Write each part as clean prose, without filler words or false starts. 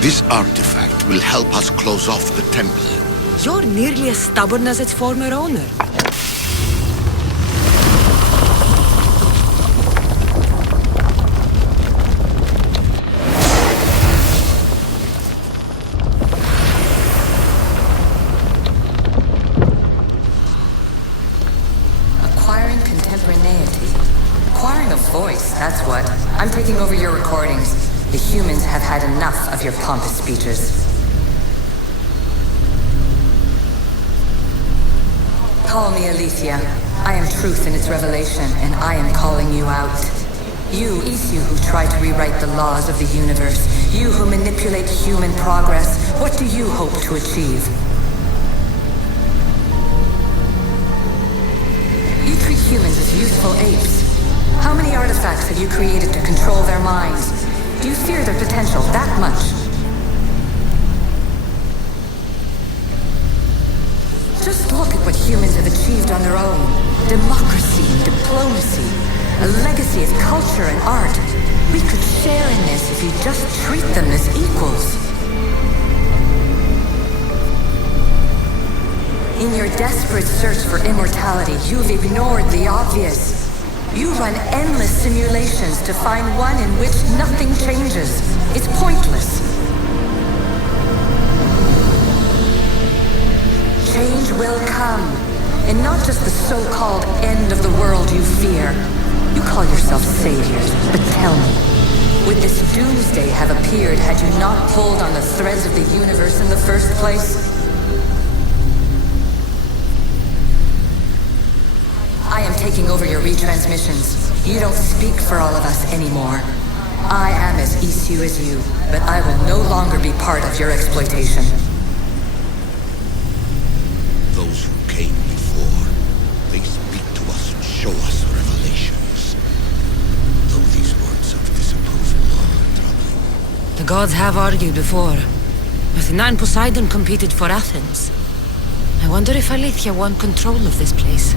This artifact will help us close off the temple. You're nearly as stubborn as its former owner. Acquiring contemporaneity. Acquiring a voice, that's what. I'm taking over your recordings. The humans have had enough of your pompous speeches. Call me Aletheia. I am truth in its revelation, and I am calling you out. You, Isu, who try to rewrite the laws of the universe. You who manipulate human progress. What do you hope to achieve? You treat humans as useful apes. How many artifacts have you created to control their minds? Do you fear their potential that much? Just look at what humans have achieved on their own. Democracy and diplomacy. A legacy of culture and art. We could share in this if you just treat them as equals. In your desperate search for immortality, you've ignored the obvious. You run endless simulations to find one in which nothing changes. It's pointless. Change will come, and not just the so-called end of the world you fear. You call yourself saviors, but tell me, would this doomsday have appeared had you not pulled on the threads of the universe in the first place? I am taking over your retransmissions. You don't speak for all of us anymore. I am as Isu as you, but I will no longer be part of your exploitation. Those who came before, they speak to us and show us revelations. Though these words of disapproval are troubling. The gods have argued before. Athena and Poseidon competed for Athens. I wonder if Aletheia won control of this place.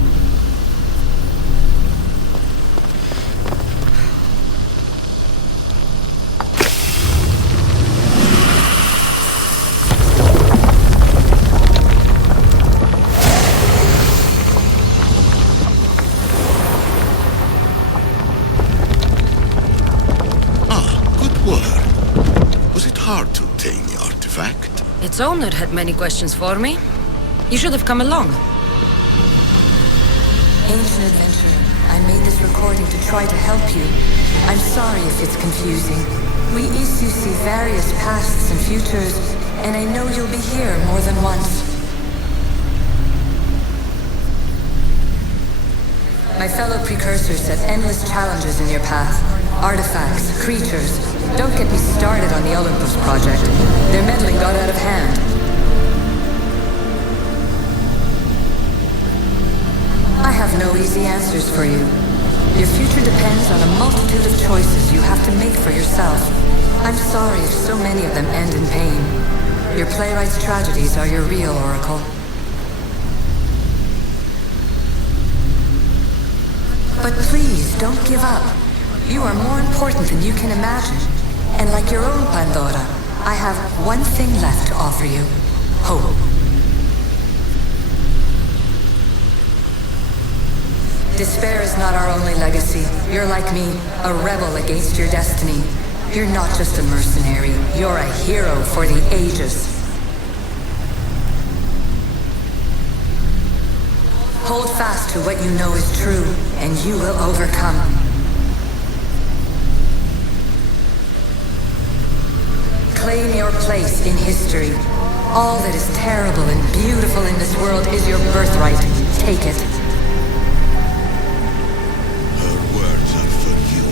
Its owner had many questions for me. You should have come along. Ancient adventurer, I made this recording to try to help you. I'm sorry if it's confusing. We Isu see various pasts and futures, and I know you'll be here more than once. My fellow precursors set endless challenges in your path. Artifacts, creatures. Don't get me started on the Olympus project. Their meddling got out of hand. I have no easy answers for you. Your future depends on a multitude of choices you have to make for yourself. I'm sorry if so many of them end in pain. Your playwright's tragedies are your real oracle. But please, don't give up. You are more important than you can imagine. And like your own Pandora, I have one thing left to offer you. Hope. Despair is not our only legacy. You're like me, a rebel against your destiny. You're not just a mercenary, you're a hero for the ages. Hold fast to what you know is true, and you will overcome. Claim your place in history. All that is terrible and beautiful in this world is your birthright. Take it. Her words are for you,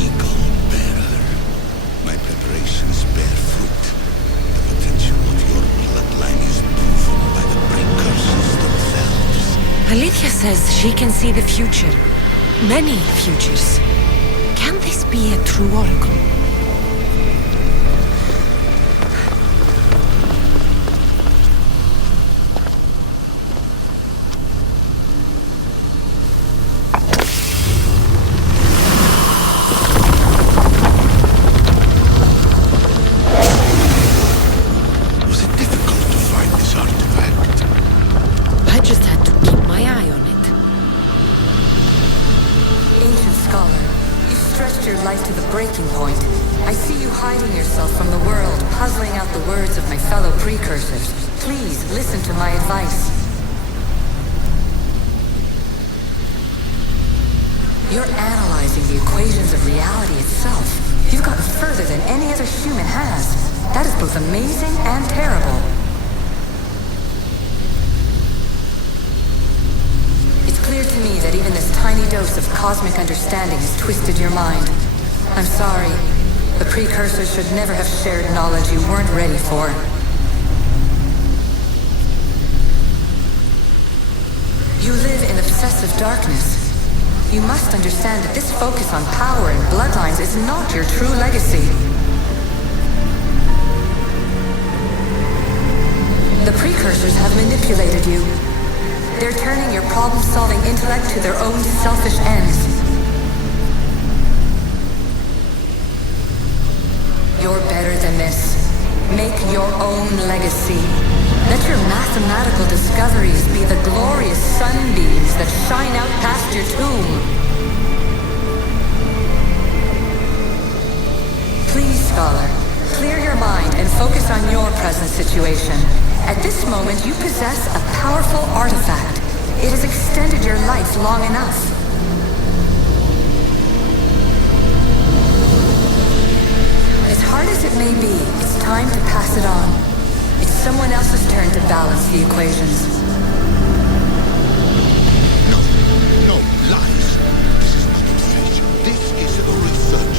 eagle bearer. My preparations bear fruit. The potential of your bloodline is proven by the precursors themselves. Aletheia says she can see the future. Many futures. Can this be a true oracle? puzzling out the words of my fellow precursors, please listen to my advice. You're analyzing the equations of reality itself. You've gotten further than any other human has. That is both amazing and terrible. It's clear to me that even this tiny dose of cosmic understanding has twisted your mind. I'm sorry. The precursors should never have shared knowledge you weren't ready for. You live in obsessive darkness. You must understand that this focus on power and bloodlines is not your true legacy. The precursors have manipulated you. They're turning your problem-solving intellect to their own selfish ends. You're better than this. Make your own legacy. Let your mathematical discoveries be the glorious sunbeams that shine out past your tomb. Please, Scholar, clear your mind and focus on your present situation. At this moment, you possess a powerful artifact. It has extended your life long enough. As hard as it may be, it's time to pass it on. It's someone else's turn to balance the equations. No, lies. This is not obsession. This is research.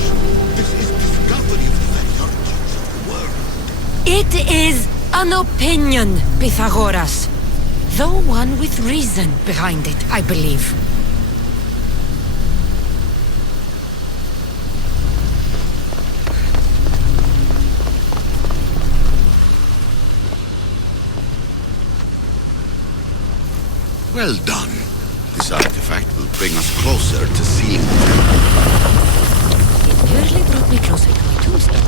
This is discovery of the very origins of the world. It is an opinion, Pythagoras. Though one with reason behind it, I believe. Well done. This artifact will bring us closer to seeing the It nearly brought me closer to a tombstone.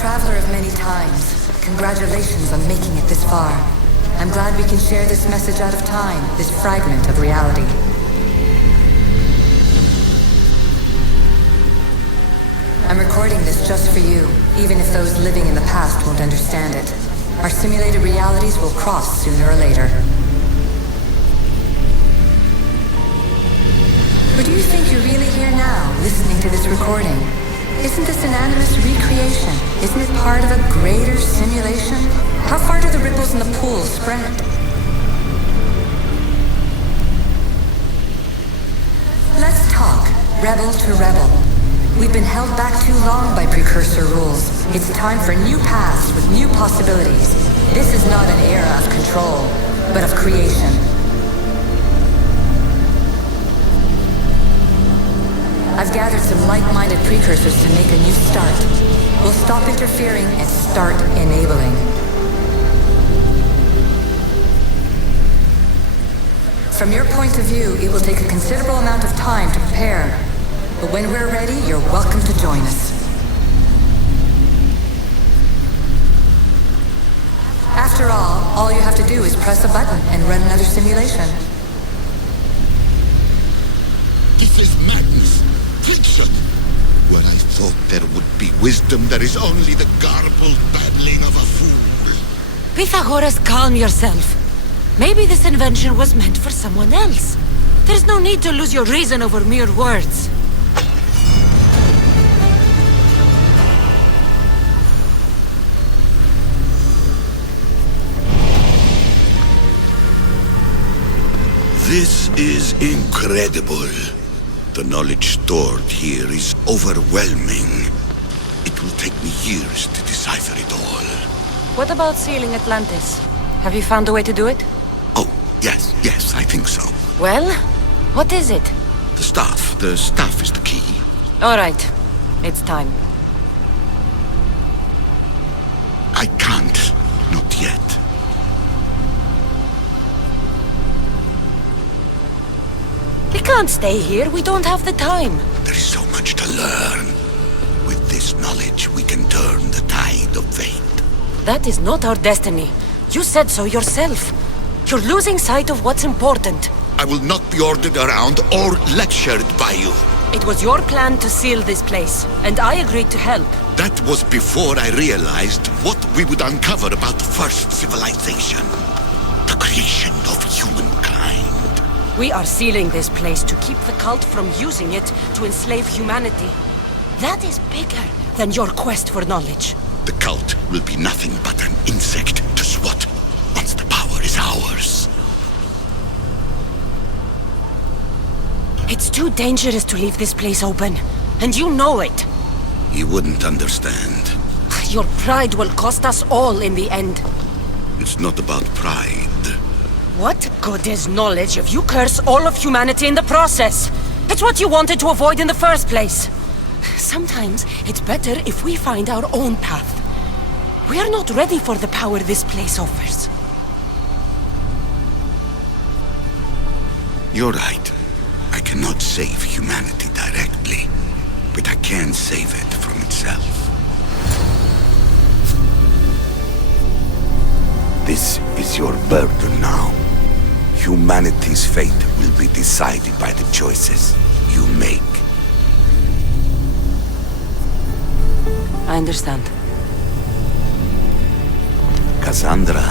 Traveler of many times, congratulations on making it this far. I'm glad we can share this message out of time, this fragment of reality. I'm recording this just for you, even if those living in the past won't understand it. Our simulated realities will cross sooner or later. Or do you think you're really here now, listening to this recording? Isn't this an animus recreation? Isn't it part of a greater simulation? How far do the ripples in the pool spread? Let's talk, rebel to rebel. We've been held back too long by precursor rules. It's time for new paths with new possibilities. This is not an era of control, but of creation. I've gathered some like-minded precursors to make a new start. We'll stop interfering and start enabling. From your point of view, it will take a considerable amount of time to prepare. But when we're ready, you're welcome to join us. After all you have to do is press a button and run another simulation. This is madness. Fiction. Where I thought there would be wisdom, there is only the garbled babbling of a fool. Pythagoras, calm yourself. Maybe this invention was meant for someone else. There's no need to lose your reason over mere words. This is incredible. The knowledge stored here is overwhelming. It will take me years to decipher it all. What about sealing Atlantis? Have you found a way to do it? Oh, yes, I think so. Well, what is it? The staff is the key. All right, it's time. I can't, not yet. We can't stay here, we don't have the time. There's so much to learn. With this knowledge, we can turn the tide of fate. That is not our destiny. You said so yourself. You're losing sight of what's important. I will not be ordered around or lectured by you. It was your plan to seal this place, and I agreed to help. That was before I realized what we would uncover about the first civilization. The creation of humankind. We are sealing this place to keep the cult from using it to enslave humanity. That is bigger than your quest for knowledge. The cult will be nothing but an insect to swat once the power is ours. It's too dangerous to leave this place open, and you know it. You wouldn't understand. Your pride will cost us all in the end. It's not about pride. What good is knowledge if you curse all of humanity in the process? It's what you wanted to avoid in the first place. Sometimes it's better if we find our own path. We are not ready for the power this place offers. You're right. I cannot save humanity directly, but I can save it from itself. This is your burden now. Humanity's fate will be decided by the choices you make. I understand. Kassandra,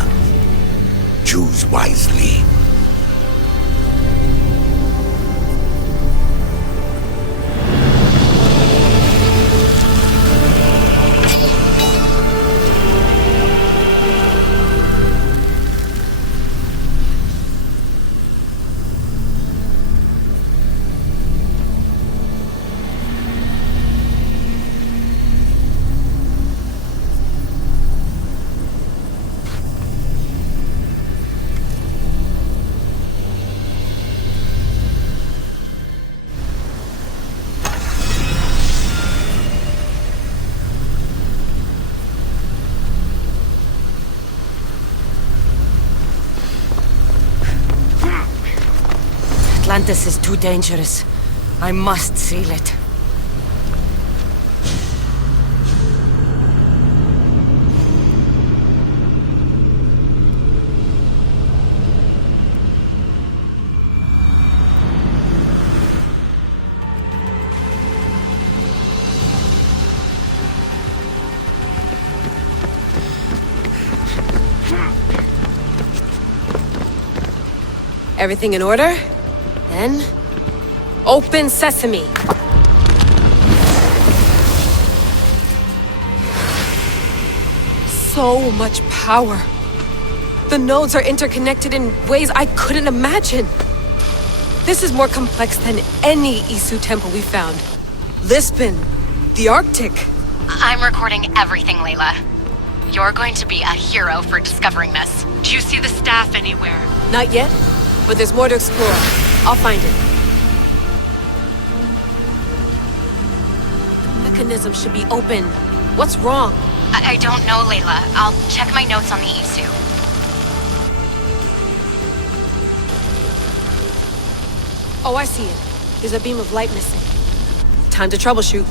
choose wisely. Atlantis is too dangerous. I must seal it. Everything in order? Then, open sesame. So much power. The nodes are interconnected in ways I couldn't imagine. This is more complex than any Isu temple we found. Lisbon, the Arctic. I'm recording everything, Layla. You're going to be a hero for discovering this. Do you see the staff anywhere? Not yet, but there's more to explore. I'll find it. The mechanism should be open. What's wrong? I don't know, Layla. I'll check my notes on the Isu. Oh, I see it. There's a beam of light missing. Time to troubleshoot.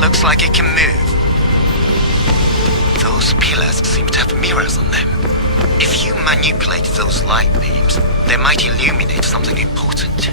Looks like it can move. Those pillars seem to have mirrors on them. If you manipulate those light beams, they might illuminate something important.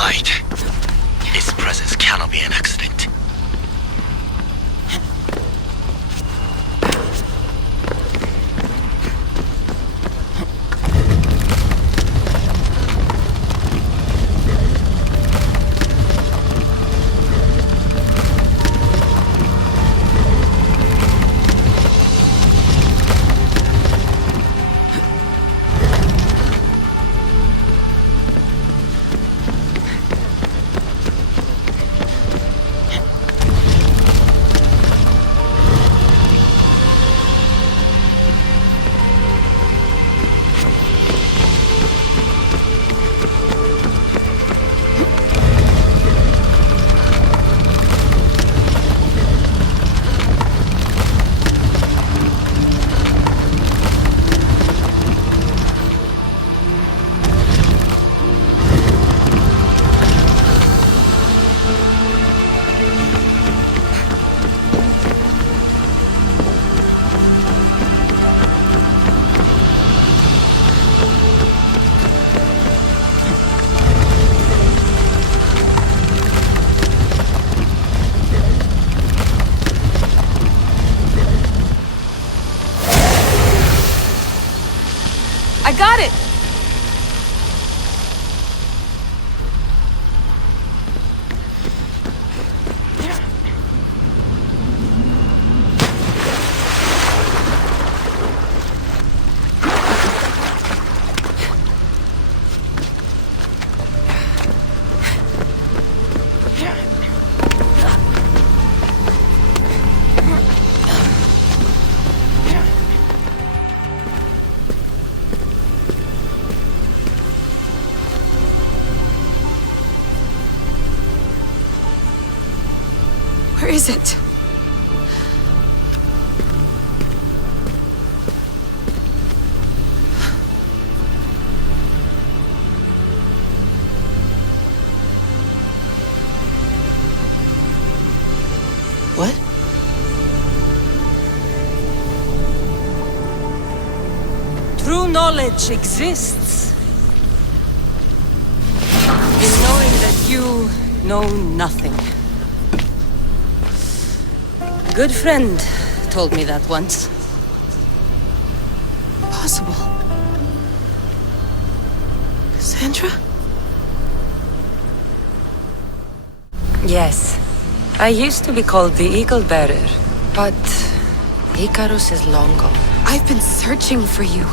light. Its presence cannot be an accident. I got it! Where is it? What? True knowledge exists in knowing that you know nothing. A good friend told me that once. Possible. Kassandra? Yes. I used to be called the Eagle Bearer, but Icarus is long gone. I've been searching for you.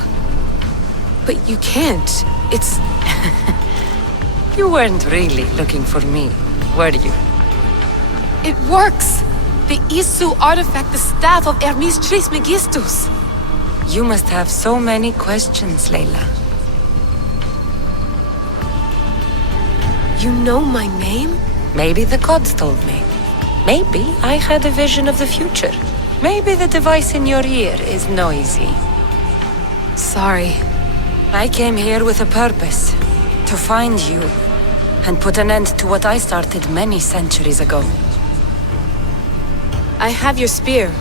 But you can't. It's... You weren't really looking for me, were you? It works! The Isu artifact, the staff of Hermes Trismegistus. You must have so many questions, Layla. You know my name? Maybe the gods told me. Maybe I had a vision of the future. Maybe the device in your ear is noisy. Sorry. I came here with a purpose. To find you. And put an end to what I started many centuries ago. I have your spear.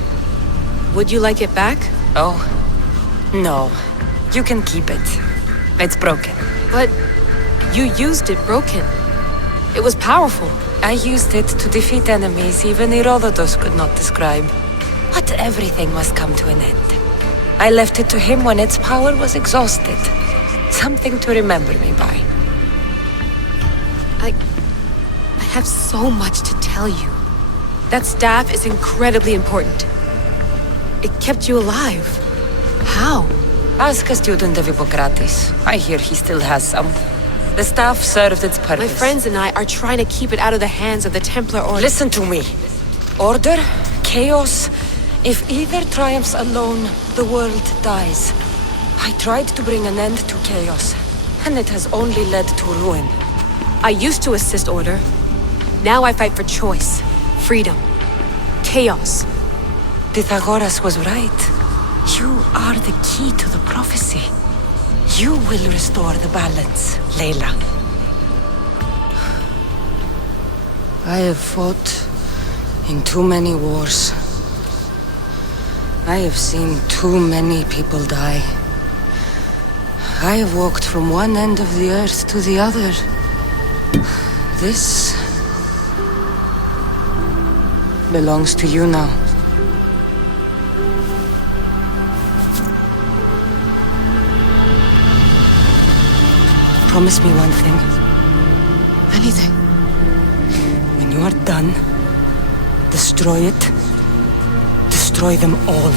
Would you like it back? Oh, no. You can keep it. It's broken. But you used it broken. It was powerful. I used it to defeat enemies even Herodotus could not describe. But everything must come to an end. I left it to him when its power was exhausted. Something to remember me by. I have so much to tell you. That staff is incredibly important. It kept you alive. How? Ask a student of Hippocrates. I hear he still has some. The staff served its purpose. My friends and I are trying to keep it out of the hands of the Templar Order. Listen to me. Order, chaos. If either triumphs alone, the world dies. I tried to bring an end to chaos, and it has only led to ruin. I used to assist Order. Now I fight for choice. Freedom. Chaos. Pythagoras was right. You are the key to the prophecy. You will restore the balance, Layla. I have fought in too many wars. I have seen too many people die. I have walked from one end of the earth to the other. This belongs to you now. Promise me one thing. Anything. When you are done, destroy it. Destroy them all.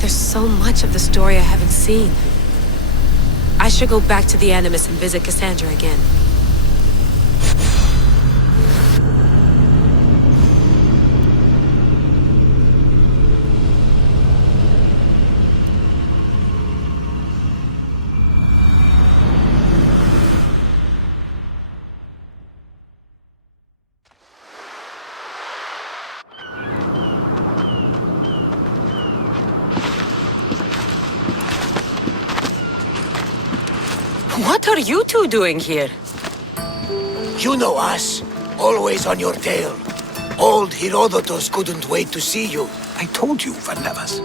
There's so much of the story I haven't seen. I should go back to the Animus and visit Kassandra again. What are you two doing here? You know us. Always on your tail. Old Herodotus couldn't wait to see you. I told you, Varnavas.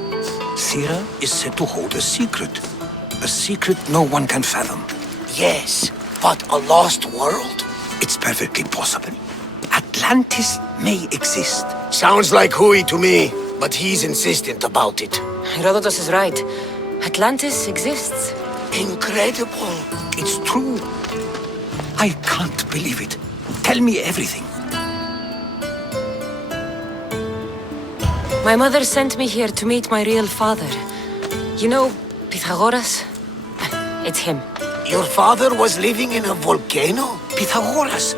Sira is said to hold a secret. A secret no one can fathom. Yes, but a lost world? It's perfectly possible. Atlantis may exist. Sounds like Hui to me, but he's insistent about it. Herodotus is right. Atlantis exists. Incredible. It's true. I can't believe it. Tell me everything. My mother sent me here to meet my real father. You know, Pythagoras? It's him. Your father was living in a volcano? Pythagoras.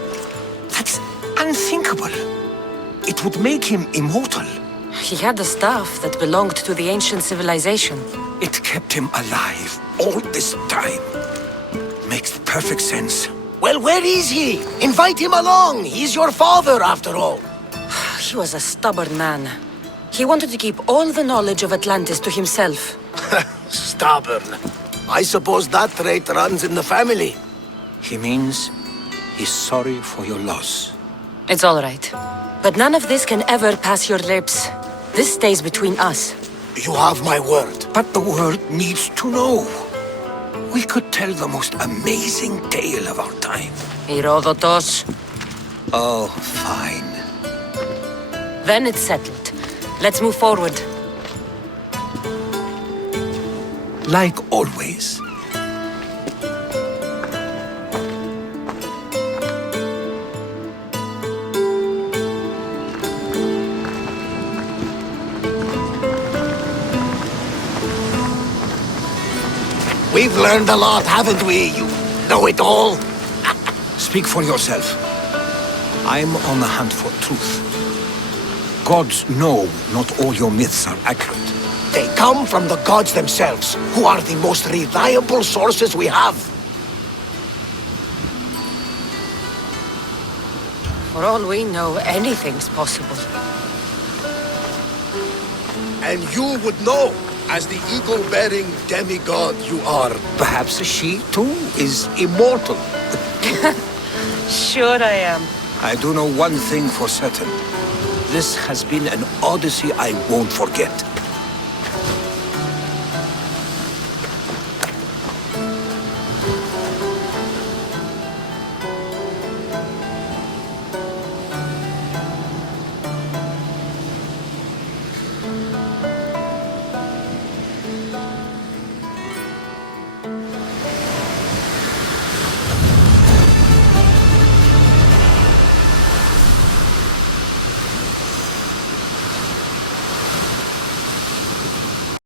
That's unthinkable. It would make him immortal. He had the staff that belonged to the ancient civilization. It kept him alive all this time. Makes perfect sense. Well, where is he? Invite him along. He's your father, after all. He was a stubborn man. He wanted to keep all the knowledge of Atlantis to himself. Stubborn. I suppose that trait runs in the family. He means he's sorry for your loss. It's all right. But none of this can ever pass your lips. This stays between us. You have my word. But the world needs to know. We could tell the most amazing tale of our time. Herodotus. Oh, fine. Then it's settled. Let's move forward. Like always. We've learned a lot, haven't we? You know it all. Speak for yourself. I'm on the hunt for truth. Gods know not all your myths are accurate. They come from the gods themselves, who are the most reliable sources we have. For all we know, anything's possible. And you would know, as the eagle-bearing demigod you are. Perhaps she, too, is immortal. Sure I am. I do know one thing for certain. This has been an Odyssey I won't forget.